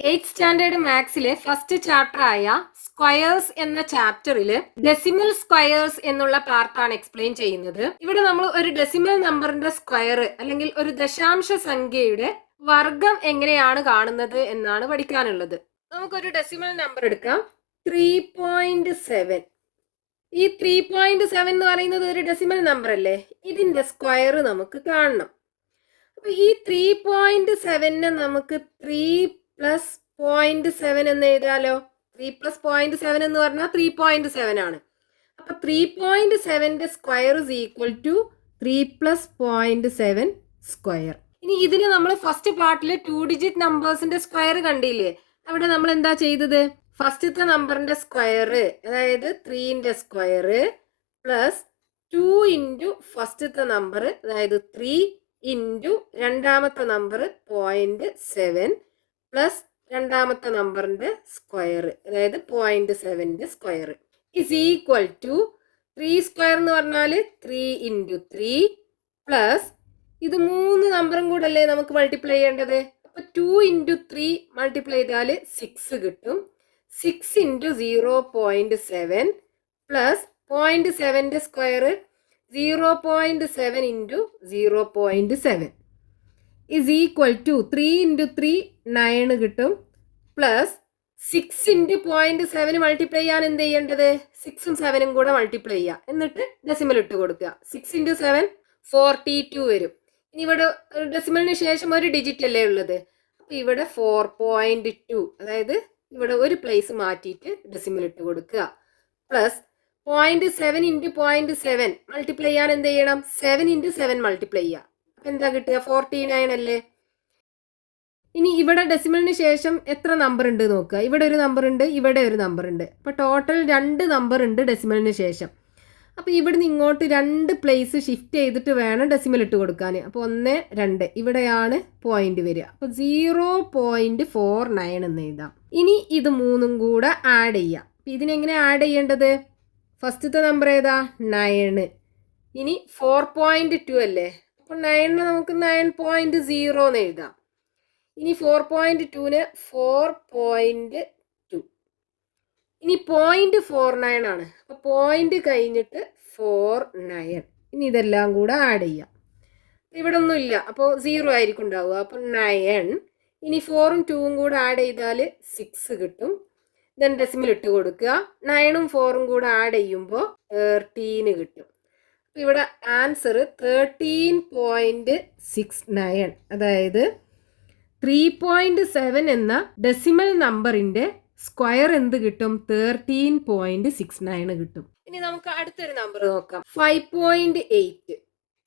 Eighth standard മാത്സിലെ first chapter ആയ squares എന്ന ചാപ്റ്ററിൽ ഡെസിമൽ സ്ക്വയേഴ്സ് എന്നുള്ള പാർട്ടാണ് എക്സ്പ്ലെയിൻ ചെയ്യുന്നത്. ഇവിടെ നമ്മൾ ഒരു ഡെസിമൽ നമ്പറിന്റെ സ്ക്വയർ അല്ലെങ്കിൽ ഒരു ദശാംശ സംഖ്യയുടെ വർഗം എങ്ങനെയാണ് കാണുന്നത് എന്നാണ് പഠിക്കാനുള്ളത്. നമുക്കൊരു ഡെസിമൽ നമ്പർ എടുക്കാം, 3.7. ഈ 3.7 എന്ന് പറയുന്നത് ഒരു ഡെസിമൽ നമ്പർ അല്ലേ? ഇതിന്റെ സ്ക്വയർ നമുക്ക് കാണണം. അപ്പൊ ഈ 3.7 നമുക്ക് 3+0.7 എന്ന് എഴുതാലോ. 3+0.7 എന്ന് പറഞ്ഞാൽ 3.7 ആണ്. അപ്പൊ 3.7 square is equal to 3+0.7 square. ഇനി ഇതിന് നമ്മൾ ഫസ്റ്റ് പാർട്ടിൽ 2 ഡിജിറ്റ് നമ്പേഴ്സിന്റെ സ്ക്വയർ കണ്ടില്ലേ? അവിടെ നമ്മൾ എന്താ ചെയ്തത്? ഫസ്റ്റത്തെ നമ്പറിന്റെ സ്ക്വയർ, അതായത് 3ന്റെ സ്ക്വയർ പ്ലസ് 2 ഇൻറ്റു ഫസ്റ്റത്തെ നമ്പർ, അതായത് 3 ഇൻറ്റു രണ്ടാമത്തെ നമ്പർ 0.7 പ്ലസ് രണ്ടാമത്തെ നമ്പറിന്റെ സ്ക്വയർ, അതായത് 0.7ന്റെ square is equal to 3 square എന്ന് പറഞ്ഞാൽ 3 ഇൻറ്റു 3 പ്ലസ് ഇത് 3 നമ്പറും കൂടെ അല്ലേ നമുക്ക് മൾട്ടിപ്ലൈ ചെയ്യേണ്ടത്. അപ്പൊ 2 ഇൻറ്റു 3 മൾട്ടിപ്ലൈ ചെയ്താൽ 6 കിട്ടും. 6 ഇൻറ്റു 0.7 പ്ലസ് 0.7ന്റെ square 0.7 into 0.7 is equal to 3 into 3 9 കിട്ടും. പ്ലസ് 6 ഇൻറ്റു 0.7 മൾട്ടിപ്ലൈ ചെയ്യാൻ എന്ത് ചെയ്യേണ്ടത്? 6ഉം 7ഉം കൂടെ മൾട്ടിപ്ലൈ ചെയ്യുക, എന്നിട്ട് ഡെസിമൽ ഇട്ട് കൊടുക്കുക. 6 ഇൻറ്റു 7 42 വരും. ഇനി ഇവിടെ ഡെസിമലിന് ശേഷം ഒരു ഡിജിറ്റ് അല്ലേ ഉള്ളത്, അപ്പൊ ഇവിടെ 4.2, അതായത് ഇവിടെ ഒരു പ്ലേസ് മാറ്റിയിട്ട് ഡെസിമൽ ഇട്ട് കൊടുക്കുക. പ്ലസ് 0.7 ഇൻറ്റു 0.7 മൾട്ടിപ്ലൈ ചെയ്യാൻ എന്ത് ചെയ്യണം? 7 ഇൻറ്റു 7 മൾട്ടിപ്ലൈ ചെയ്യുക. അപ്പൊ എന്താ കിട്ടുക? 49 അല്ലേ? ഇനി ഇവിടെ ഡെസിമലിന് ശേഷം എത്ര നമ്പർ ഉണ്ട് നോക്കുക. ഇവിടെ ഒരു നമ്പർ ഉണ്ട്, ഇവിടെ ഒരു നമ്പർ ഉണ്ട്. അപ്പൊ ടോട്ടൽ 2 നമ്പർ ഉണ്ട് ഡെസിമലിന് ശേഷം. അപ്പൊ ഇവിടുന്ന് ഇങ്ങോട്ട് 2 പ്ലേസ് ഷിഫ്റ്റ് ചെയ്തിട്ട് വേണം ഡെസിമൽ ഇട്ട് കൊടുക്കാൻ. അപ്പോൾ 1, 2 ഇവിടെയാണ് പോയിന്റ് വരിക. അപ്പോൾ 0.49 എന്ന് എഴുതാം. ഇനി ഇത് 3ഉം കൂടെ ആഡ് ചെയ്യാം. ഇതിനെങ്ങനെ ആഡ് ചെയ്യേണ്ടത്? ഫസ്റ്റത്തെ നമ്പർ ഏതാ? 9. ഇനി 4.2 അല്ലേ? അപ്പോൾ 9 നമുക്ക് 9.0 എന്ന് എഴുതാം. ഇനി 4.2ന് 4.2. ഇനി 0.49 ആണ്. അപ്പൊ പോയിന്റ് കഴിഞ്ഞിട്ട് 49. ഇനി ഇതെല്ലാം കൂടെ ആഡ് ചെയ്യാം. ഇവിടെ ഒന്നും ഇല്ല, അപ്പോൾ 0 ആയിരിക്കും ഉണ്ടാവുക. അപ്പൊ 9. ഇനി 4ഉം 2ഉം കൂടെ ആഡ് ചെയ്താൽ 6 കിട്ടും. ദെൻ ഡെസിമൽ ഇട്ട് കൊടുക്കുക. 9ഉം 4ഉം കൂടെ ആഡ് ചെയ്യുമ്പോൾ 13 കിട്ടും. അപ്പൊ ഇവിടെ ആൻസർ 13.69, അതായത് 3.7 എന്ന ഡെസിമൽ നമ്പറിന്റെ സ്ക്വയർ എന്ത് കിട്ടും? 13.69 കിട്ടും. ഇനി നമുക്ക് അടുത്തൊരു നമ്പർ നോക്കാം, 5.8.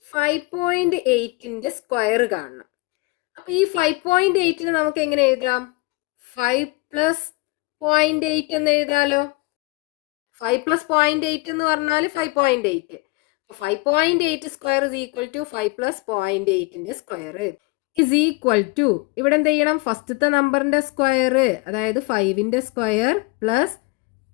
5.8ന്റെ സ്ക്വയർ കാണണം. അപ്പൊ ഈ 5.8ന് നമുക്ക് എങ്ങനെ എഴുതാം? 5 പ്ലസ് 0.8 എന്ന് എഴുതാലോ. 5 പ്ലസ് 0.8 എന്ന് പറഞ്ഞാൽ 5.8. 5.8 square is equal to 5 plus 0.8ന്റെ സ്ക്വയർ ഇസ് ഈക്വൽ ടു, ഇവിടെ എന്ത് ചെയ്യണം? ഫസ്റ്റത്തെ നമ്പറിന്റെ സ്ക്വയർ, അതായത് 5ന്റെ സ്ക്വയർ പ്ലസ്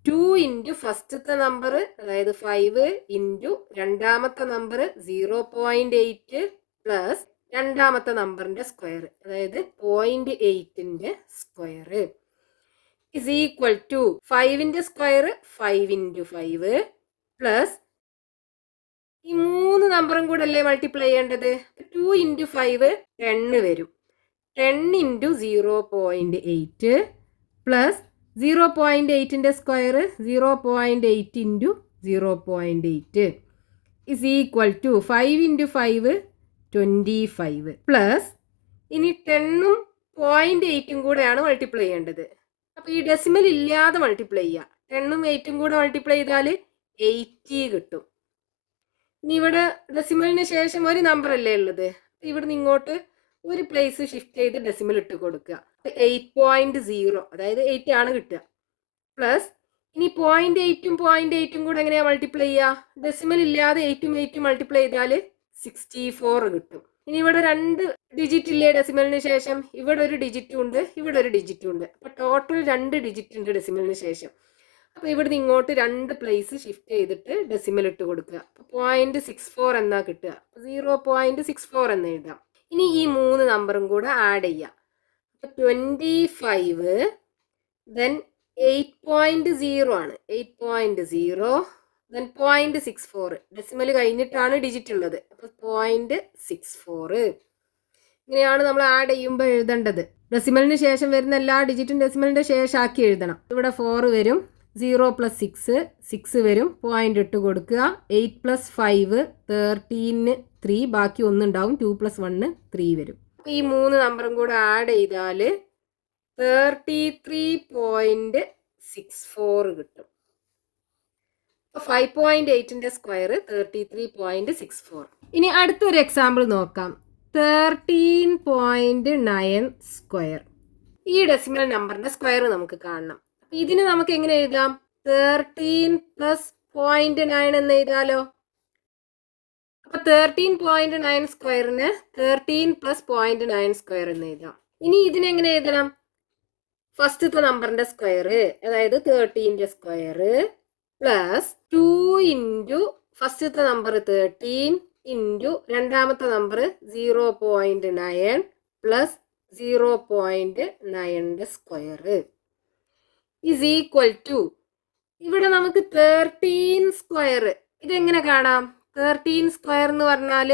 2 ഇൻറ്റു ഫസ്റ്റത്തെ നമ്പർ, അതായത് 5 ഇൻറ്റു രണ്ടാമത്തെ നമ്പർ 0.8 പ്ലസ് രണ്ടാമത്തെ നമ്പറിന്റെ സ്ക്വയർ, അതായത് 0.8ന്റെ സ്ക്വയർ ഇസ് ഈക്വൽ ടു 5ന്റെ സ്ക്വയർ 5 ഇൻറ്റു 5 പ്ലസ് ഈ 3 നമ്പറും കൂടെ അല്ലേ മൾട്ടിപ്ലൈ ചെയ്യേണ്ടത്. 2 ഇൻറ്റു 5 10 വരും. 10 ഇൻറ്റു 0.8 പ്ലസ് 0.8ന്റെ square 0.8 into 0.8 is equal to 5 into 5 25 plus ഇനി 10ഉം 0.8ഉം കൂടെയാണ് മൾട്ടിപ്ലൈ ചെയ്യേണ്ടത്. അപ്പൊ ഈ ഡെസിമൽ ഇല്ലാതെ മൾട്ടിപ്ലൈ ചെയ്യുക. 10ഉം 8ഉം കൂടെ മൾട്ടിപ്ലൈ ചെയ്താൽ 80 കിട്ടും. ഇനി ഇവിടെ ഡെസിമലിന് ശേഷം ഒരു നമ്പർ അല്ലേ ഉള്ളത്, ഇവിടുന്ന് ഇങ്ങോട്ട് ഒരു പ്ലേസ് ഷിഫ്റ്റ് ചെയ്ത് ഡെസിമൽ ഇട്ട് കൊടുക്കുക. 8.0, അതായത് 8 ആണ് കിട്ടുക. പ്ലസ് ഇനി 0.8ഉം 0.8ഉം കൂടെ എങ്ങനെയാ മൾട്ടിപ്ലൈ ചെയ്യുക? ഡെസിമൽ ഇല്ലാതെ 8ഉം 8ഉം മൾട്ടിപ്ലൈ ചെയ്താൽ 64 കിട്ടും. ഇനി ഇവിടെ 2 ഡിജിറ്റ് ഇല്ലേ ഡെസിമലിന് ശേഷം? ഇവിടെ ഒരു ഡിജിറ്റും ഉണ്ട്, ഇവിടെ ഒരു ഡിജിറ്റും ഉണ്ട്. അപ്പൊ ടോട്ടൽ 2 ഡിജിറ്റ് ഉണ്ട് ഡെസിമലിന് ശേഷം. അപ്പൊ ഇവിടുന്ന് ഇങ്ങോട്ട് 2 പ്ലേസ് ഷിഫ്റ്റ് ചെയ്തിട്ട് ഡെസിമൽ ഇട്ട് കൊടുക്കുക. 0.64 എന്നാ കിട്ടുക. 0.64 എന്ന് എഴുതാം. ഇനി ഈ 3 നമ്പറും കൂടെ ആഡ് ചെയ്യാം. 25 then 8.0 ആണ്. 8.0 then 0.64 ഡെസിമൽ കഴിഞ്ഞിട്ടാണ് ഡിജിറ്റ് ഉള്ളത്. അപ്പോൾ 0.64 ഇങ്ങനെയാണ് നമ്മൾ ആഡ് ചെയ്യുമ്പോൾ എഴുതേണ്ടത്. ഡെസിമലിന് ശേഷം വരുന്ന എല്ലാ ഡിജിറ്റും ഡെസിമലിൻ്റെ ശേഷം ആക്കി എഴുതണം. ഇവിടെ 4 വരും, 0 + 6 6 വരും, പോയിന്റ് ഇട്ട് കൊടുക്കുക. 8 + 5 13 3 ബാക്കി 1 ഉണ്ടാവും. 2 + 1 3 വരും. ഈ 3 നമ്പറും കൂടെ ആഡ് ചെയ്താൽ 33.64 കിട്ടും. 5.8ന്റെ സ്ക്വയർ 33.64. ഇനി അടുത്തൊരു എക്സാമ്പിൾ നോക്കാം. 13.9 സ്ക്വയർ. ഈ ഡെസിമൽ നമ്പറിന്റെ സ്ക്വയർ നമുക്ക് കാണണം. ഇതിന് നമുക്ക് എങ്ങനെ എഴുതാം? 13 + 0.9 എന്ന് എഴുതാലോ. അപ്പൊ 13.9 സ്ക്വയറിന് 13 + 0.9 സ്ക്വയർ എന്ന് എഴുതാം. ഇനി ഇതിനെങ്ങനെ എഴുതണം? ഫസ്റ്റത്തെ നമ്പറിന്റെ സ്ക്വയർ, അതായത് 13ന്റെ സ്ക്വയർ പ്ലസ് 2 ഇൻറ്റു ഫസ്റ്റത്തെ നമ്പർ 13 ഇൻറ്റു രണ്ടാമത്തെ നമ്പർ 0.9 പ്ലസ് 0.9ന്റെ സ്ക്വയർ ഈസ് ഈക്വൽ ടു, ഇവിടെ നമുക്ക് 13 സ്ക്വയർ ഇതെങ്ങനെ കാണാം? 13 സ്ക്വയർ എന്ന് പറഞ്ഞാൽ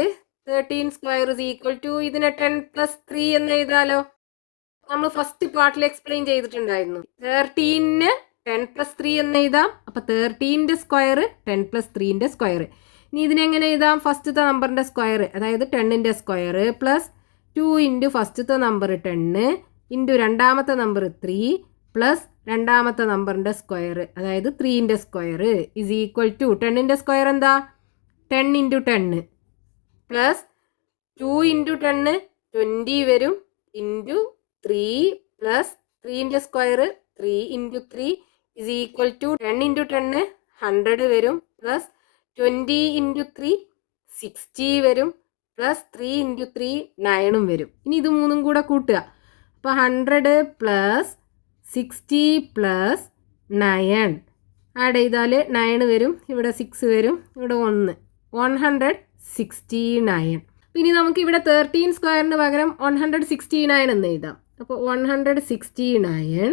13 സ്ക്വയർ ഈസ് ഈക്വൽ ടു ഇതിനെ 10 + 3 എന്ന് എഴുതാലോ. നമ്മൾ ഫസ്റ്റ് പാർട്ടിൽ എക്സ്പ്ലെയിൻ ചെയ്തിട്ടുണ്ടായിരുന്നു. 13ന് 10 + 3 എന്ന് എഴുതാം. അപ്പൊ 13ന്റെ സ്ക്വയർ 10 + 3ന്റെ സ്ക്വയർ. ഇനി ഇതിനെങ്ങനെ എഴുതാം? ഫസ്റ്റത്തെ നമ്പറിന്റെ സ്ക്വയർ, അതായത് 10ന്റെ സ്ക്വയർ പ്ലസ് 2 ഇൻറ്റു ഫസ്റ്റത്തെ നമ്പർ 10 ഇൻറ്റു രണ്ടാമത്തെ നമ്പർ 3 പ്ലസ് രണ്ടാമത്തെ നമ്പറിന്റെ സ്ക്വയർ, അതായത് 3ന്റെ സ്ക്വയർ ഈസ് ഈക്വൽ ടു 10ന്റെ സ്ക്വയർ എന്താ? 10 ഇൻറ്റു 10 പ്ലസ് 2 ഇൻറ്റു 10 20 വരും, ഇൻറ്റു 3 പ്ലസ് 3ന്റെ square 3 into 3 is equal to 10 into 10 100 വരും, പ്ലസ് 20 ഇൻറ്റു 3 60 വരും, പ്ലസ് 3 ഇൻറ്റു 3 9 വരും. ഇനി ഇത് മൂന്നും കൂടെ കൂട്ടുക. അപ്പോൾ 100 പ്ലസ് 60 പ്ലസ് 9 ആഡ് ചെയ്താൽ 9 വരും, ഇവിടെ 6 വരും, ഇവിടെ 1 169. ഇനി നമുക്ക് ഇവിടെ 13 സ്ക്വയറിന് പകരം 169 എന്ന് എഴുതാം. അപ്പോൾ 169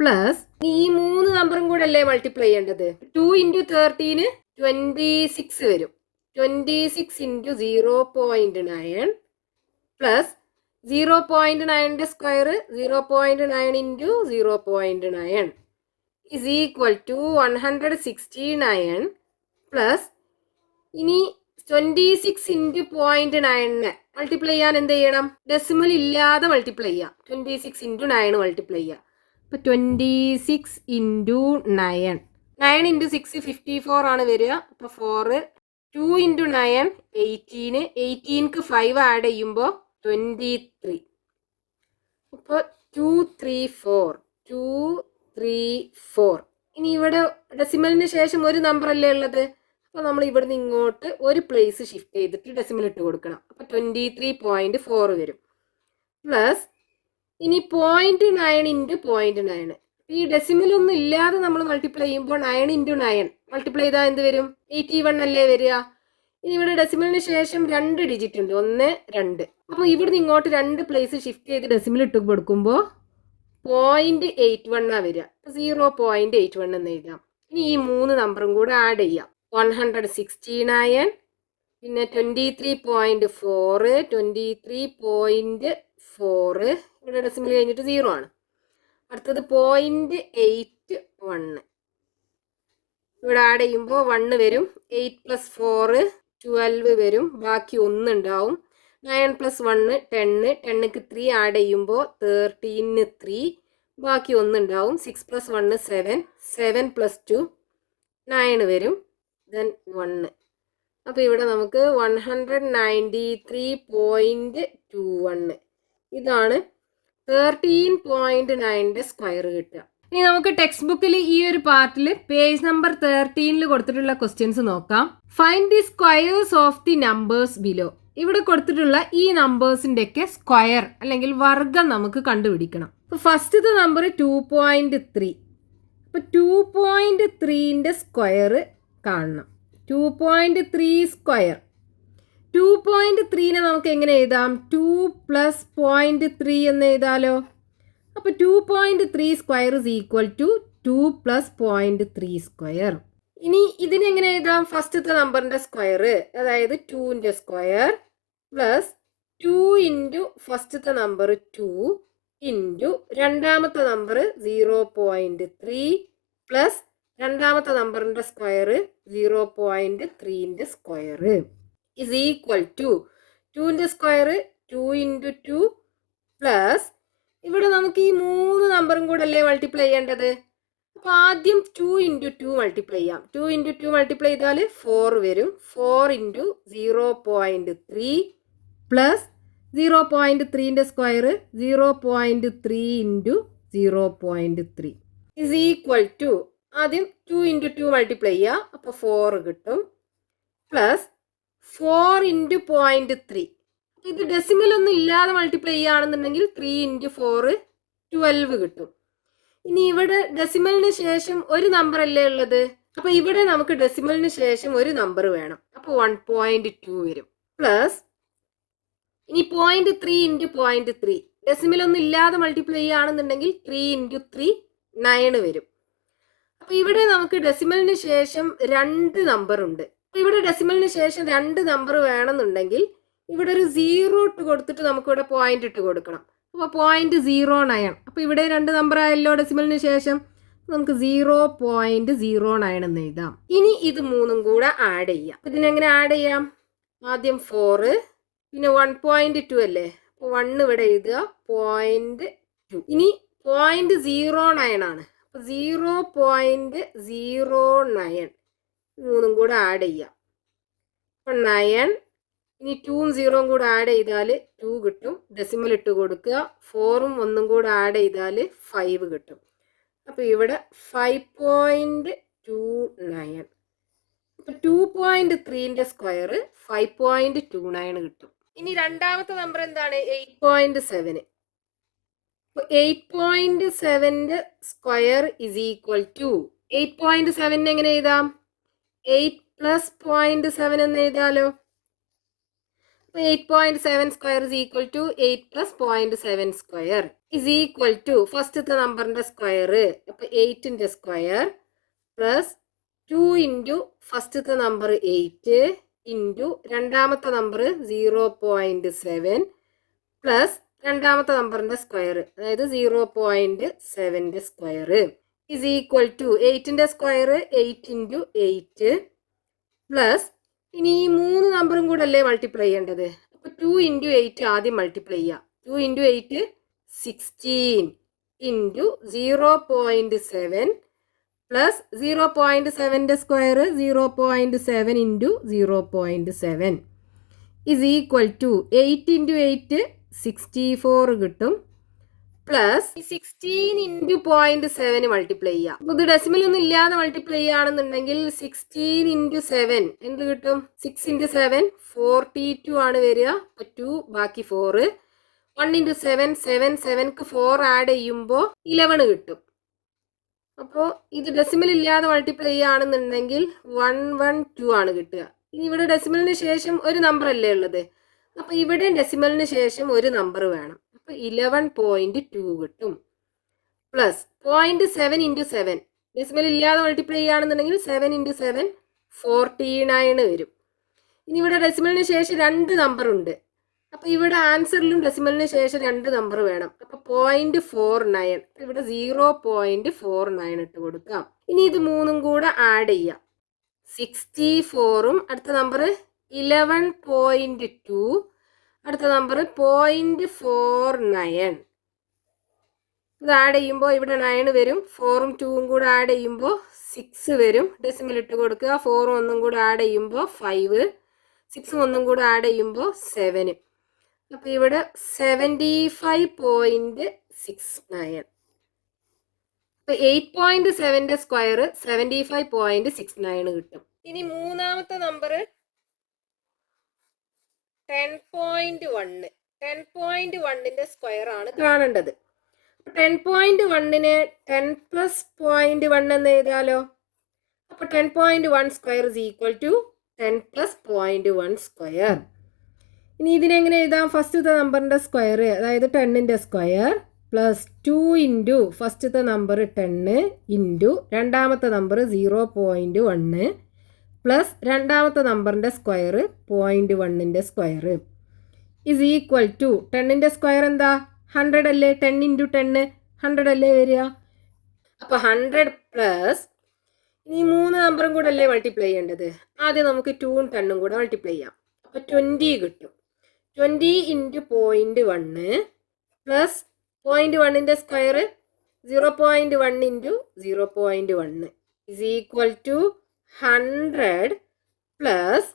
പ്ലസ് ഈ 3 നമ്പറും കൂടെ അല്ലേ മൾട്ടിപ്ലൈ ചെയ്യേണ്ടത്. 2 ഇൻറ്റു 13 26 വരും, 26 ഇൻറ്റു 0.9 പ്ലസ് 0.9ന്റെ square 0.9 into 0.9 is equal to 169 plus ഇനി 26 ഇൻറ്റു 0.9 മൾട്ടിപ്ലൈ ചെയ്യാൻ എന്ത് ചെയ്യണം? ഡെസിമൽ ഇല്ലാതെ മൾട്ടിപ്ലൈ ചെയ്യാം. 26 ഇൻറ്റു 9 മൾട്ടിപ്ലൈ ചെയ്യാം. അപ്പോൾ 26 ഇൻറ്റു 9 9 ഇൻറ്റു 6 54 ആണ് വരിക. അപ്പോൾ 4 2 ഇൻറ്റു 9 18 18ക്ക് 5 ആഡ് ചെയ്യുമ്പോൾ 23. അപ്പോൾ 234. ഇനി ഇവിടെ ഡെസിമലിന് ശേഷം ഒരു നമ്പർ അല്ലേ ഉള്ളത്. അപ്പോൾ നമ്മൾ ഇവിടുന്ന് ഇങ്ങോട്ട് ഒരു പ്ലേസ് ഷിഫ്റ്റ് ചെയ്തിട്ട് ഡെസിമൽ ഇട്ട് കൊടുക്കണം. അപ്പോൾ 23.4 വരും. പ്ലസ് ഇനി 0.9 ഇൻറ്റു 0.9. ഈ ഡെസിമലൊന്നും ഇല്ലാതെ നമ്മൾ മൾട്ടിപ്ലൈ ചെയ്യുമ്പോൾ 9 ഇൻറ്റു 9 മൾട്ടിപ്ലൈ ചെയ്താൽ എന്ത് വരും? 81 അല്ലേ വരിക. ഇനി ഇവിടെ ഡെസിമലിന് ശേഷം 2 ഡിജിറ്റ് ഉണ്ട്, 1 2. അപ്പോൾ ഇവിടുന്ന് ഇങ്ങോട്ട് 2 പ്ലേസ് ഷിഫ്റ്റ് ചെയ്ത് ഡെസിമൽ ഇട്ട് കൊടുക്കുമ്പോൾ 0.81 വരിക. 0.81 എന്ന് എഴുതാം. ഇനി ഈ 3 നമ്പറും കൂടെ ആഡ് ചെയ്യാം. 169 പിന്നെ 23.4 23.4 ഇവിടെ ഡെസിമൽ കഴിഞ്ഞിട്ട് 0 ആണ്. അടുത്തത് 0.81 ഇവിടെ ആഡ് ചെയ്യുമ്പോൾ 1 വരും, 8 + 4 12 വരും, ബാക്കി 1 ഉണ്ടാവും. 9 + 1 10 10ക്ക് 3 ആഡ് ചെയ്യുമ്പോൾ 13ന് 3 ബാക്കി 1 ഉണ്ടാവും. 6 + 1 7 7 + 2 9 വരും, ദെൻ 1. അപ്പോൾ ഇവിടെ നമുക്ക് 193.21 ഇതാണ് 13.9ന്റെ സ്ക്വയർ കിട്ടുക. ഇനി നമുക്ക് ടെക്സ്റ്റ് ബുക്കിൽ ഈ ഒരു പാർട്ടിൽ പേജ് നമ്പർ 13 കൊടുത്തിട്ടുള്ള ക്വസ്റ്റ്യൻസ് നോക്കാം. Find the squares of the numbers below. ഇവിടെ കൊടുത്തിട്ടുള്ള ഈ നമ്പേഴ്സിന്റെ ഒക്കെ സ്ക്വയർ അല്ലെങ്കിൽ വർഗം നമുക്ക് കണ്ടുപിടിക്കണം. അപ്പോൾ ഫസ്റ്റത്തെ നമ്പർ 2.3. അപ്പോൾ 2.3ന്റെ സ്ക്വയർ കാണണം. 2.3 സ്ക്വയർ 2.3നെ നമുക്ക് എങ്ങനെ എഴുതാം? 2 + 0.3 എന്ന് എഴുതാലോ. അപ്പോൾ 2.3 square is equal to 2 + 0.3 square. ഇനി ഇതിനെങ്ങനെ എഴുതാം? ഫസ്റ്റത്തെ നമ്പറിന്റെ സ്ക്വയർ, അതായത് 2ന്റെ സ്ക്വയർ പ്ലസ് 2 ഇൻറ്റു ഫസ്റ്റത്തെ നമ്പർ 2 ഇൻറ്റു രണ്ടാമത്തെ നമ്പർ 0.3 പ്ലസ് രണ്ടാമത്തെ നമ്പറിന്റെ സ്ക്വയർ 0.3ന്റെ സ്ക്വയർ ഇസ് ഈക്വൽ ടു 2ന്റെ സ്ക്വയർ 2 ഇൻറ്റു 2 പ്ലസ് ഇവിടെ നമുക്ക് ഈ 3 നമ്പറും കൂടെ അല്ലേ മൾട്ടിപ്ലൈ ചെയ്യേണ്ടത്. അപ്പോൾ ആദ്യം 2 ഇൻറ്റു 2 മൾട്ടിപ്ലൈ ചെയ്യാം. 2 ഇൻറ്റു 2 മൾട്ടിപ്ലൈ ചെയ്താൽ 4 വരും. 4 ഇൻറ്റു 0.3 പ്ലസ് 0.3ന്റെ square 0.3 into 0.3 is equal to ആദ്യം 2 ഇൻറ്റു 2 മൾട്ടിപ്ലൈ ചെയ്യുക. അപ്പോൾ 4 കിട്ടും. Plus 4 into 0.3. ഇത് ഡെസിമൽ ഒന്നും ഇല്ലാതെ മൾട്ടിപ്ലൈ ചെയ്യുകയാണെന്നുണ്ടെങ്കിൽ 3 ഇൻറ്റു 4 12 കിട്ടും. ഇനി ഇവിടെ ഡെസിമലിന് ശേഷം ഒരു നമ്പർ അല്ലേ ഉള്ളത്. അപ്പോൾ ഇവിടെ നമുക്ക് ഡെസിമലിന് ശേഷം ഒരു നമ്പർ വേണം. അപ്പോൾ 1.2 വരും. പ്ലസ് ഇനി 0.3 ഇൻറ്റു 0.3 ഡെസിമൽ ഒന്നും ഇല്ലാതെ മൾട്ടിപ്ലൈ ചെയ്യുകയാണെന്നുണ്ടെങ്കിൽ 3 ഇൻറ്റു 3 9 വരും. അപ്പോൾ ഇവിടെ നമുക്ക് ഡെസിമലിന് ശേഷം 2 നമ്പർ ഉണ്ട്. അപ്പോൾ ഇവിടെ ഡെസിമലിന് ശേഷം 2 നമ്പർ വേണമെന്നുണ്ടെങ്കിൽ ഇവിടെ ഒരു 0 ഇട്ട് കൊടുത്തിട്ട് നമുക്കിവിടെ പോയിന്റ് ഇട്ട് കൊടുക്കണം. അപ്പോൾ 0.09. അപ്പോൾ ഇവിടെ 2 നമ്പർ ആയല്ലോ ഡെസിമലിന് ശേഷം. നമുക്ക് 0.09 എന്ന് എഴുതാം. ഇനി ഇത് മൂന്നും കൂടെ ആഡ് ചെയ്യാം. ഇതിനെങ്ങനെ ആഡ് ചെയ്യാം? ആദ്യം 4 പിന്നെ 1.2 അല്ലേ. അപ്പോൾ 1 ഇവിടെ എഴുതുക, 0.2. ഇനി 0.09 ആണ്. അപ്പോൾ 0.09 മൂന്നും കൂടെ ആഡ് ചെയ്യാം. അപ്പോൾ 9. ഇനി 2ഉം 0ഉം കൂടെ ആഡ് ചെയ്താൽ 2 കിട്ടും. ഡെസിമൽ ഇട്ട് കൊടുക്കുക. 4ഉം 1ഉം കൂടെ ആഡ് ചെയ്താൽ 5 കിട്ടും. അപ്പോൾ ഇവിടെ 5.29. അപ്പോൾ 2.3ന്റെ സ്ക്വയർ 5.29 കിട്ടും. ഇനി രണ്ടാമത്തെ നമ്പർ എന്താണ്? 8.7. അപ്പോൾ 8.7ന്റെ സ്ക്വയർ ഇസ് ഈക്വൽ ടു 8.7 എങ്ങനെ എഴുതാം? 8 + 0.7 എന്ന് എഴുതാലോ. 8.7 square is equal to 8 + 0.7 square is equal to ഫസ്റ്റത്തെ നമ്പറിന്റെ സ്ക്വയർ. അപ്പോൾ 8ന്റെ സ്ക്വയർ പ്ലസ് 2 ഇൻറ്റു ഫസ്റ്റത്തെ നമ്പർ 8 ഇൻറ്റു രണ്ടാമത്തെ നമ്പർ 0.7 പ്ലസ് രണ്ടാമത്തെ നമ്പറിന്റെ സ്ക്വയർ, അതായത് 0.7ന്റെ സ്ക്വയർ ഇസ് ഈക്വൽ ടു 8ന്റെ സ്ക്വയർ 8 ഇൻറ്റു 8 പ്ലസ് ഇനി ഈ 3 നമ്പറും കൂടെ അല്ലേ മൾട്ടിപ്ലൈ ചെയ്യേണ്ടത്. അപ്പോൾ 2 ഇൻറ്റു 8 ആദ്യം മൾട്ടിപ്ലൈ ചെയ്യുക. 2 ഇൻറ്റു 8 16 ഇൻറ്റു 0.7 പ്ലസ് 0.7ന്റെ square 0.7 into 0.7 is equal to 8 into 8 64 കിട്ടും. പ്ലസ് 16 ഇൻറ്റു 0.7 മൾട്ടിപ്ലൈ ചെയ്യുക. അപ്പോൾ ഇത് ഡെസിമൽ ഒന്നും ഇല്ലാതെ മൾട്ടിപ്ലൈ ചെയ്യുകയാണെന്നുണ്ടെങ്കിൽ 16 ഇൻറ്റു 7 എന്ത് കിട്ടും? 6 ഇൻറ്റു 7 42 ആണ് വരിക. അപ്പോൾ 2 ബാക്കി 4. 1 ഇൻറ്റു 7 7 7ക്ക് 4 ആഡ് ചെയ്യുമ്പോൾ 11 കിട്ടും. അപ്പോൾ ഇത് ഡെസിമൽ ഇല്ലാതെ മൾട്ടിപ്ലൈ ചെയ്യുകയാണെന്നുണ്ടെങ്കിൽ 112 ആണ് കിട്ടുക. ഇനി ഇവിടെ ഡെസിമലിന് ശേഷം ഒരു നമ്പർ അല്ലേ ഉള്ളത്. അപ്പോൾ ഇവിടെ ഡെസിമലിന് ശേഷം ഒരു നമ്പർ വേണം. അപ്പോൾ 11.2 കിട്ടും. പ്ലസ് 0.7 ഇൻറ്റു 7 ഡെസിമൽ ഇല്ലാതെ മൾട്ടിപ്ലൈ ചെയ്യുകയാണെന്നുണ്ടെങ്കിൽ 7 ഇൻറ്റു 7 49 വരും. ഇനി ഇവിടെ ഡെസിമലിന് ശേഷം 2 നമ്പർ ഉണ്ട്. അപ്പോൾ ഇവിടെ ആൻസറിലും ഡെസിമലിന് ശേഷം 2 നമ്പർ വേണം. അപ്പോൾ 0.49 ഇവിടെ 0.49 ഇട്ട് കൊടുക്കാം. ഇനി ഇത് മൂന്നും കൂടെ ആഡ് ചെയ്യാം. 64ഉം അടുത്ത നമ്പർ 11.2 അടുത്ത നമ്പർ 0.49. ഇത് ആഡ് ചെയ്യുമ്പോൾ ഇവിടെ 9 വരും. 4ഉം 2ഉം കൂടെ ആഡ് ചെയ്യുമ്പോൾ 6 വരും. ഡെസിമൽ ഇട്ട് കൊടുക്കുക. 4ഉം 1ഉം കൂടെ ആഡ് ചെയ്യുമ്പോൾ 5, 6ഉം 1ഉം കൂടെ ആഡ് ചെയ്യുമ്പോൾ 7. അപ്പോൾ ഇവിടെ 75.69. അപ്പോൾ 8.7ന്റെ സ്ക്വയർ 75.69 കിട്ടും. ഇനി മൂന്നാമത്തെ നമ്പർ 10.1. 10.1ന്റെ സ്ക്വയർ ആണ് കാണേണ്ടത്. 10.1നെ 10 + 0.1 എന്ന് എഴുതാലോ. അപ്പോൾ 10.1 square is equal to 10 + 0.1 square. ഇനി ഇതിനെങ്ങനെ എഴുതാം? ഫസ്റ്റത്തെ നമ്പറിൻ്റെ സ്ക്വയർ, അതായത് 10ൻ്റെ സ്ക്വയർ പ്ലസ് 2 ഇൻറ്റു ഫസ്റ്റത്തെ നമ്പർ 10 ഇൻറ്റു രണ്ടാമത്തെ നമ്പർ 0.1 പ്ലസ് രണ്ടാമത്തെ നമ്പറിൻ്റെ സ്ക്വയർ 0.1ൻ്റെ സ്ക്വയർ ഇസ് ഈക്വൽ ടു 10ൻ്റെ സ്ക്വയർ എന്താ? 100 അല്ലേ? 10 ഇൻറ്റു 10 100 അല്ലേ വരിക? അപ്പോൾ 100 പ്ലസ് ഇനി 3 നമ്പറും കൂടെ അല്ലേ മൾട്ടിപ്ലൈ ചെയ്യേണ്ടത്? ആദ്യം നമുക്ക് 2ഉം 10ഉം കൂടെ മൾട്ടിപ്ലൈ ചെയ്യാം. അപ്പോൾ 20 കിട്ടും. 20 ഇൻറ്റു 0.1 പ്ലസ് 0.1ൻ്റെ square 0.1 into 0.1 is equal to 100 plus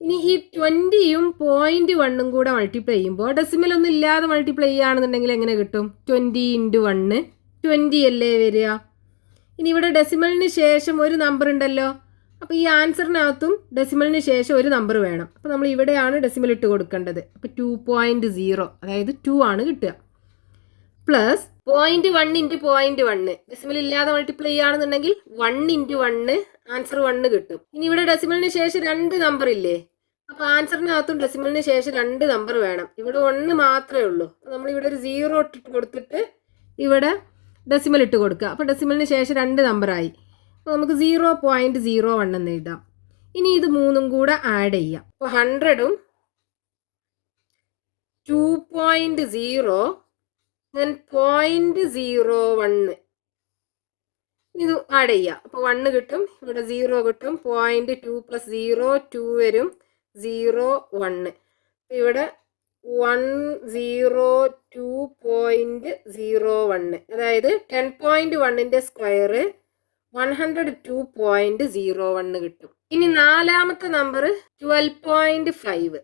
ഇനി ഈ 20യും 0.1ഉം കൂടെ മൾട്ടിപ്ലൈ ചെയ്യുമ്പോൾ ഡെസിമൽ ഒന്നും ഇല്ലാതെ മൾട്ടിപ്ലൈ ചെയ്യുകയാണെന്നുണ്ടെങ്കിൽ എങ്ങനെ കിട്ടും? 20 ഇൻറ്റു 1 20 അല്ലേ വരിക? ഇനി ഇവിടെ ഡെസിമലിന് ശേഷം ഒരു നമ്പർ ഉണ്ടല്ലോ, അപ്പോൾ ഈ ആൻസറിനകത്തും ഡെസിമലിന് ശേഷം ഒരു നമ്പർ വേണം. അപ്പോൾ നമ്മൾ ഇവിടെയാണ് ഡെസിമൽ ഇട്ട് കൊടുക്കേണ്ടത്. അപ്പോൾ 2.0 അതായത് 2 ആണ് കിട്ടുക. പ്ലസ് 0.1 ഇൻറ്റു 0.1 ഡെസിമൽ ഇല്ലാതെ മൾട്ടിപ്ലൈ ചെയ്യുകയാണെന്നുണ്ടെങ്കിൽ 1 ഇൻറ്റു 1 ആൻസർ 1 കിട്ടും. ഇനി ഇവിടെ ഡെസിമലിന് ശേഷം 2 നമ്പർ ഇല്ലേ, അപ്പോൾ ആൻസറിനകത്തും ഡെസിമലിന് ശേഷം 2 നമ്പർ വേണം. ഇവിടെ 1 മാത്രമേ ഉള്ളൂ. അപ്പോൾ നമ്മൾ ഇവിടെ ഒരു 0 ഇട്ട് കൊടുത്തിട്ട് ഇവിടെ ഡെസിമൽ ഇട്ട് കൊടുക്കുക. അപ്പോൾ ഡെസിമലിന് ശേഷം 2 നമ്പറായി. അപ്പോൾ നമുക്ക് 0.01 എന്ന് എഴുതാം. ഇനി ഇത് 3ഉം കൂടെ ആഡ് ചെയ്യാം. അപ്പോൾ 100ഉം 2.0 then 0.01 ഇത് ആഡ് ചെയ്യാം. അപ്പോൾ 1 കിട്ടും, ഇവിടെ 0 കിട്ടും, 0.2 പ്ലസ് 0 2 വരും, 0 1 ഇവിടെ 102.01 അതായത് 10.1ൻ്റെ സ്ക്വയർ 102.01 കിട്ടും. ഇനി നാലാമത്തെ നമ്പർ 12.5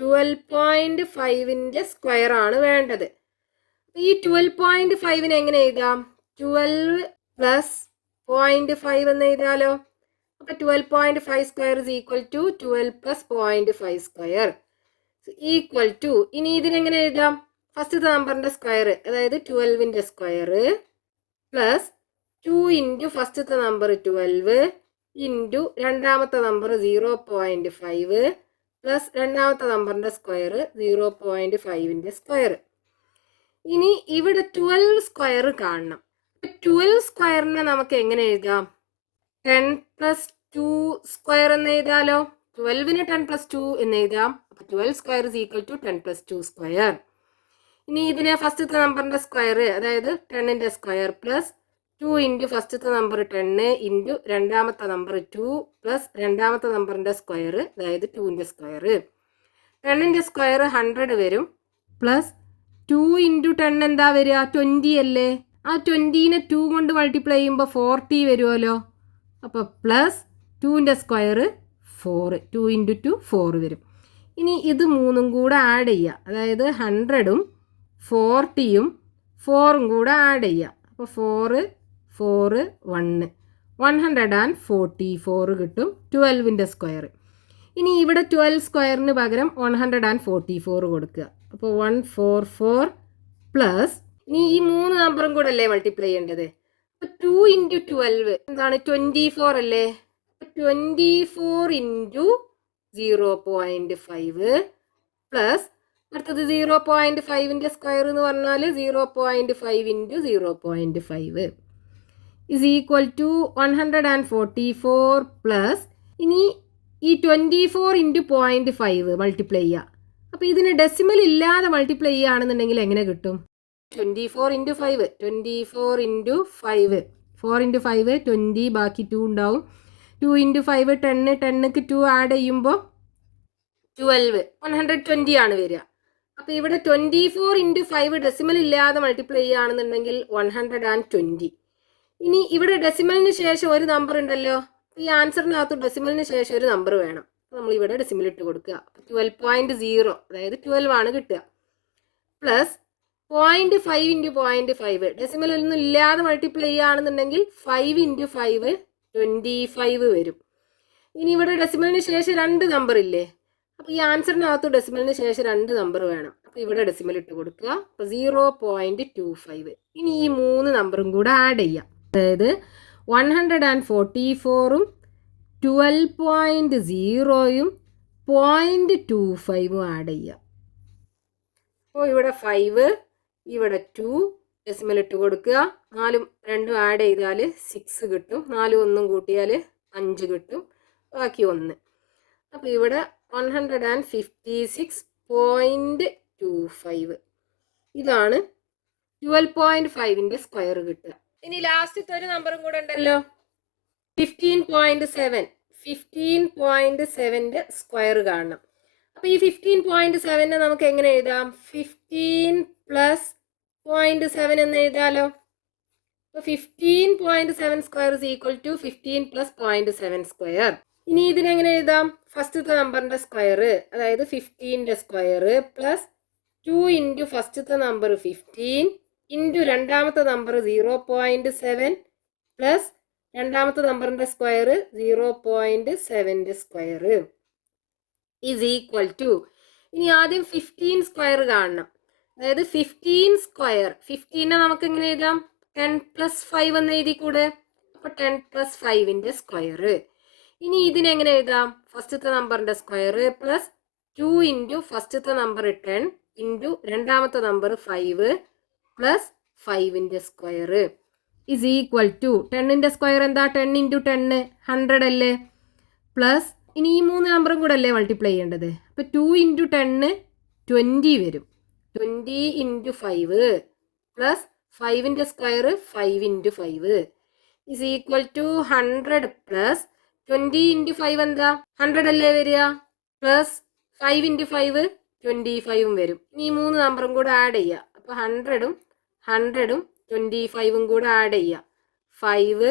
12.5ൻ്റെ സ്ക്വയർ ആണ് വേണ്ടത്. ഈ 12.5നെ എങ്ങനെ എഴുതാം? 12 പ്ലസ് 0.5 എന്ന് എഴുതാലോ. അപ്പോൾ 12.5 square is equal to 12 plus 0.5 square equal to ഇനി ഇതിനെങ്ങനെ എഴുതാം? ഫസ്റ്റത്തെ നമ്പറിൻ്റെ സ്ക്വയർ അതായത് 12ൻ്റെ സ്ക്വയർ പ്ലസ് 2 ഇൻറ്റു ഫസ്റ്റത്തെ നമ്പർ 12 ഇൻറ്റു രണ്ടാമത്തെ നമ്പർ 0.5 പ്ലസ് രണ്ടാമത്തെ നമ്പറിൻ്റെ സ്ക്വയർ 0.5ൻ്റെ സ്ക്വയർ. ഇനി ഇവിടെ 12 സ്ക്വയർ കാണണം. 12 സ്ക്വയറിനെ നമുക്ക് എങ്ങനെ എഴുതാം? 10 പ്ലസ് 2 സ്ക്വയർ എന്ന് എഴുതാലോ. 12ന് 10 പ്ലസ് 2 എന്ന് എഴുതാം. അപ്പോൾ 12 square is equal to 10 plus 2 square. ഇനി ഇതിനെ ഫസ്റ്റത്തെ നമ്പറിൻ്റെ സ്ക്വയർ അതായത് 10ൻ്റെ സ്ക്വയർ പ്ലസ് 2 ഇൻറ്റു ഫസ്റ്റത്തെ നമ്പർ 10 ഇൻറ്റു രണ്ടാമത്തെ നമ്പർ 2 പ്ലസ് രണ്ടാമത്തെ നമ്പറിൻ്റെ സ്ക്വയർ അതായത് 2ൻ്റെ സ്ക്വയർ. 10ൻ്റെ സ്ക്വയർ 100 വരും പ്ലസ് 2 ഇൻറ്റു 10 എന്താ വരിക? 20 അല്ലേ? ആ 20നെ 2 കൊണ്ട് മൾട്ടിപ്ലൈ ചെയ്യുമ്പോൾ 40 വരുമല്ലോ. അപ്പോൾ പ്ലസ് 2ൻ്റെ സ്ക്വയർ 4 2 ഇൻറ്റു 2 4 വരും. ഇനി ഇത് 3ഉം കൂടെ ആഡ് ചെയ്യുക, അതായത് 100ഉം 40യും 4ഉം കൂടെ ആഡ് ചെയ്യുക. അപ്പോൾ 4 4 1 144 കിട്ടും 12ൻ്റെ സ്ക്വയർ. ഇനി ഇവിടെ 12 സ്ക്വയറിന് പകരം 144 കൊടുക്കുക. അപ്പോൾ 144 പ്ലസ് ഇനി ഈ 3 നമ്പറും കൂടെ അല്ലേ മൾട്ടിപ്ലൈ ചെയ്യേണ്ടത്. അപ്പോൾ 2 ഇൻറ്റു 12 എന്താണ്? 24 അല്ലേ? 24 ഇൻറ്റു 0.5 പ്ലസ് അടുത്തത് 0.5ൻ്റെ സ്ക്വയർ എന്ന് പറഞ്ഞാൽ 0.5 into 0.5 is equal to 144 plus ഇനി ഈ 24 ഇൻറ്റു 0.5 മൾട്ടിപ്ലൈ ചെയ്യുക. അപ്പോൾ ഇതിന് ഡെസിമൽ ഇല്ലാതെ മൾട്ടിപ്ലൈ ചെയ്യുകയാണെന്നുണ്ടെങ്കിൽ എങ്ങനെ കിട്ടും? 24 ഇൻറ്റു 5 24 ഇൻറ്റു 5 4 ഇൻറ്റു 5 20 ബാക്കി 2 ഉണ്ടാവും. 2 ഇൻറ്റു 5 10 10ക്ക് 2 ആഡ് ചെയ്യുമ്പോൾ 12 120 ആണ് വരിക. അപ്പോൾ ഇവിടെ 24 ഇൻറ്റു 5 ഡെസിമൽ ഇല്ലാതെ മൾട്ടിപ്ലൈ ചെയ്യുകയാണെന്നുണ്ടെങ്കിൽ 120. ഇനി ഇവിടെ ഡെസിമലിന് ശേഷം ഒരു നമ്പർ ഉണ്ടല്ലോ, ഈ ആൻസറിനകത്ത് ഡെസിമലിന് ശേഷം ഒരു നമ്പർ വേണം. നമ്മൾ ഇവിടെ ഡെസിമൽ ഇട്ട് കൊടുക്കുക. 12.0 അതായത് 12 ആണ് കിട്ടുക. പ്ലസ് 0.5 ഇൻറ്റു 0.5 ഡെസിമലൊന്നും ഇല്ലാതെ മൾട്ടിപ്ലൈ ചെയ്യുകയാണെന്നുണ്ടെങ്കിൽ 5 ഇൻറ്റു 5 25 വരും. ഇനി ഇവിടെ ഡെസിമലിന് ശേഷം 2 നമ്പർ ഇല്ലേ, അപ്പോൾ ഈ ആൻസറിനകത്ത് ഡെസിമലിന് ശേഷം 2 നമ്പർ വേണം. അപ്പോൾ ഇവിടെ ഡെസിമൽ ഇട്ട് കൊടുക്കുക. അപ്പോൾ 0.25. ഇനി ഈ 3 നമ്പറും കൂടെ ആഡ് ചെയ്യാം, അതായത് 144ഉം 12.0യും 0.25 ആഡ് ചെയ്യുക. അപ്പോൾ ഇവിടെ 5, ഇവിടെ 2 ഡെസിമൽ ഇട്ട് കൊടുക്കുക. 4ഉം 2ഉം ആഡ് ചെയ്താൽ 6 കിട്ടും. 4 1 കൂട്ടിയാൽ 5 കിട്ടും. ബാക്കി 1. അപ്പോൾ ഇവിടെ 156.25. ഇതാണ് 12.5ന്റെ സ്ക്വയർ കിട്ടുക. ഇനി ലാസ്റ്റത്തെ ഒരു നമ്പറും കൂടെ ഉണ്ടല്ലോ, 15.7. 15.7ന്റെ സ്ക്വയർ കാണണം. അപ്പോൾ ഈ 15.7നെ നമുക്ക് എങ്ങനെ എഴുതാം? 15 പ്ലസ് 0.7 എന്ന് എഴുതാലോ. അപ്പോൾ 15.7 square is equal to 15 plus 0.7 square. ഇനി ഇതിനെങ്ങനെ എഴുതാം? ഫസ്റ്റത്തെ നമ്പറിന്റെ സ്ക്വയർ, അതായത് 15ന്റെ സ്ക്വയർ പ്ലസ് 2 ഇൻറ്റു ഫസ്റ്റത്തെ നമ്പർ 15 ഇൻറ്റു രണ്ടാമത്തെ നമ്പർ 0.7 പ്ലസ് രണ്ടാമത്തെ നമ്പറിന്റെ സ്ക്വയർ 0.7ന്റെ സ്ക്വയർ ഈസ് ഈക്വൽ ടു. ഇനി ആദ്യം 15 സ്ക്വയർ കാണണം. അതായത് 15 സ്ക്വയർ, 15നെ നമുക്ക് എങ്ങനെ എഴുതാം? 10 പ്ലസ് 5 എന്ന് എഴുതിക്കൂടെ? അപ്പോൾ 10 പ്ലസ് 5ന്റെ സ്ക്വയർ. ഇനി ഇതിനെങ്ങനെ എഴുതാം? ഫസ്റ്റത്തെ നമ്പറിന്റെ സ്ക്വയർ പ്ലസ് 2 ഇൻറ്റു ഫസ്റ്റത്തെ നമ്പർ 10 ഇൻറ്റു രണ്ടാമത്തെ നമ്പർ 5 പ്ലസ് 5ന്റെ സ്ക്വയർ ഈസ് ഈക്വൽ ടു 10ന്റെ സ്ക്വയർ എന്താ? 10 ഇൻറ്റു 10 100 അല്ലേ? പ്ലസ് ഇനി ഈ 3 നമ്പറും കൂടെ അല്ലേ മൾട്ടിപ്ലൈ ചെയ്യേണ്ടത്? അപ്പോൾ 2 ഇൻറ്റു 10 20 വരും. 20 ഇൻറ്റു 5 പ്ലസ് 5ന്റെ square 5 into 5 is equal to 100 plus 20 into 5 എന്താ? 100 അല്ലേ വരിക? പ്ലസ് 5 ഇൻറ്റു 5 25ഉം വരും. ഇനി ഈ 3 നമ്പറും കൂടെ ആഡ് ചെയ്യുക. അപ്പോൾ 100ഉം 100ഉം 25ഉം കൂടെ ആഡ് ചെയ്യുക. 5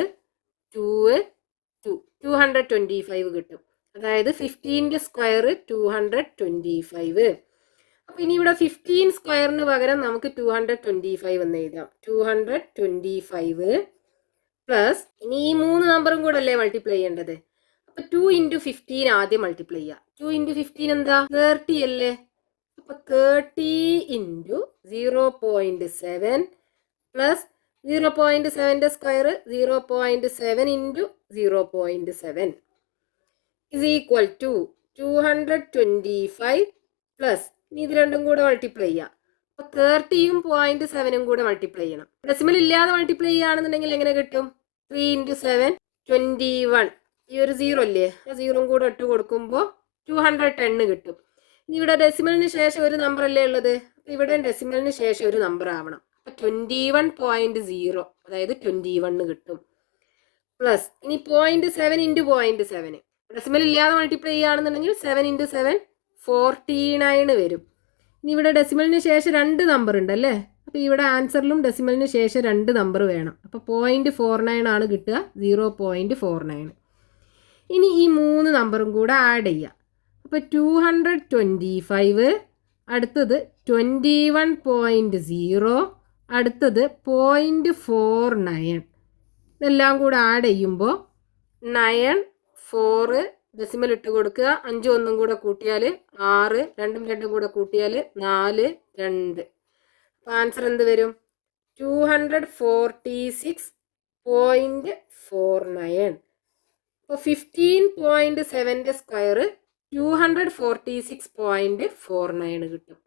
2 225 കിട്ടും. അതായത് 15ന്റെ സ്ക്വയർ 225. അപ്പോൾ ഇനി ഇവിടെ 15 സ്ക്വയറിന് പകരം നമുക്ക് 225 എന്ന് എഴുതാം. 225 പ്ലസ് ഇനി ഈ 3 നമ്പറും കൂടെ അല്ലേ മൾട്ടിപ്ലൈ ചെയ്യേണ്ടത്? അപ്പോൾ 2 ഇൻറ്റു 15 ആദ്യം മൾട്ടിപ്ലൈ ചെയ്യുക. 2 ഇൻറ്റു 15 എന്താ? 30 അല്ലേ? അപ്പോൾ 30 ഇൻറ്റു 0.7 പ്ലസ് 0.7ന്റെ square 0.7 into 0.7 is equal to 225 plus ഇനി ഇത് രണ്ടും കൂടെ മൾട്ടിപ്ലൈ ചെയ്യാം. അപ്പോൾ 30ഉം 0.7ഉം കൂടെ മൾട്ടിപ്ലൈ ചെയ്യണം. ഡെസിമൽ ഇല്ലാതെ മൾട്ടിപ്ലൈ ചെയ്യുകയാണെന്നുണ്ടെങ്കിൽ എങ്ങനെ കിട്ടും? 3 ഇൻറ്റു 7 21. ഈ ഒരു 0 അല്ലേ? ആ 0ഉം കൂടെ ഇട്ട് കൊടുക്കുമ്പോൾ 210 കിട്ടും. ഇനി ഇവിടെ ഡെസിമലിന് ശേഷം ഒരു നമ്പർ അല്ലേ ഉള്ളത്? അപ്പോൾ ഇവിടെ ഡെസിമലിന് ശേഷം ഒരു നമ്പർ ആവണം. അപ്പോൾ 21.0 അതായത് 21 കിട്ടും. പ്ലസ് ഇനി 0.7 ഇൻറ്റു 0.7 ഡെസിമൽ ഇല്ലാതെ മൾട്ടിപ്ലൈ ചെയ്യുകയാണെന്നുണ്ടെങ്കിൽ 7 ഇൻറ്റു 7 49 വരും. ഇനി ഇവിടെ ഡെസിമലിന് ശേഷം 2 നമ്പർ ഉണ്ടല്ലേ? അപ്പോൾ ഇവിടെ ആൻസറിലും ഡെസിമലിന് ശേഷം 2 നമ്പർ വേണം. അപ്പോൾ 0.49 ആണ് കിട്ടുക, 0.49. ഇനി ഈ 3 നമ്പറും കൂടെ ആഡ് ചെയ്യുക. അപ്പോൾ 225, അടുത്തത് 21.0, അടുത്തത് 0.49. ഇതെല്ലാം കൂടെ ആഡ് ചെയ്യുമ്പോൾ 9 4 ഡെസിമൽ ഇട്ട് കൊടുക്കുക. 5 1 കൂടെ കൂട്ടിയാൽ 6, 2ഉം 2ഉം കൂടെ കൂട്ടിയാൽ 4 2. അപ്പോൾ ആൻസർ എന്ത് വരും? 246.49. അപ്പോൾ 15.7ന്റെ സ്ക്വയർ 246.49 കിട്ടും.